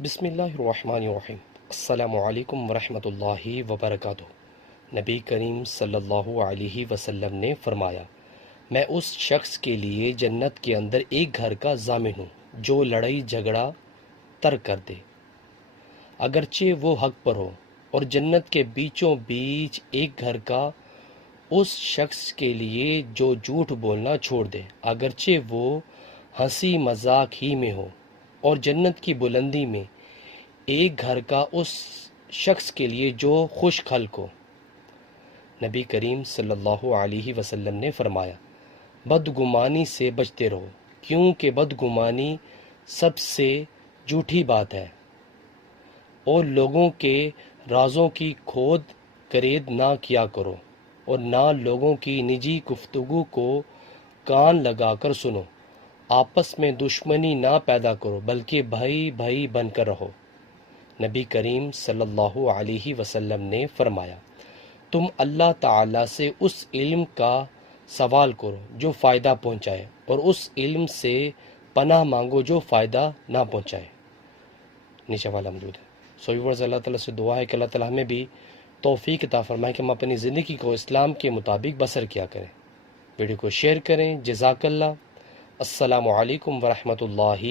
بسم اللہ الرحمن الرحیم۔ السلام علیکم ورحمۃ اللہ وبرکاتہ۔ نبی کریم صلی اللہ علیہ وسلم نے فرمایا، میں اس شخص کے لیے جنت کے اندر ایک گھر کا ضامن ہوں جو لڑائی جھگڑا ترک کر دے، اگرچہ وہ حق پر ہو، اور جنت کے بیچوں بیچ ایک گھر کا اس شخص کے لیے جو جھوٹ بولنا چھوڑ دے، اگرچہ وہ ہنسی مذاق ہی میں ہو، اور جنت کی بلندی میں ایک گھر کا اس شخص کے لیے جو خوش خلق ہو۔ نبی کریم صلی اللہ علیہ وسلم نے فرمایا، بدگمانی سے بچتے رہو، کیونکہ بدگمانی سب سے جھوٹی بات ہے، اور لوگوں کے رازوں کی کھود کرید نہ کیا کرو، اور نہ لوگوں کی نجی گفتگو کو کان لگا کر سنو، آپس میں دشمنی نہ پیدا کرو بلکہ بھائی بھائی بن کر رہو۔ نبی کریم صلی اللہ علیہ وسلم نے فرمایا، تم اللہ تعالیٰ سے اس علم کا سوال کرو جو فائدہ پہنچائے، اور اس علم سے پناہ مانگو جو فائدہ نہ پہنچائے۔ نیچے والا موجود ہے۔ ویورز، اللہ تعالیٰ سے دعا ہے کہ اللہ تعالیٰ ہمیں بھی توفیق عطا فرمائے کہ ہم اپنی زندگی کو اسلام کے مطابق بسر کیا کریں۔ ویڈیو کو شیئر کریں۔ جزاک اللہ۔ السلام علیکم ورحمۃ اللہ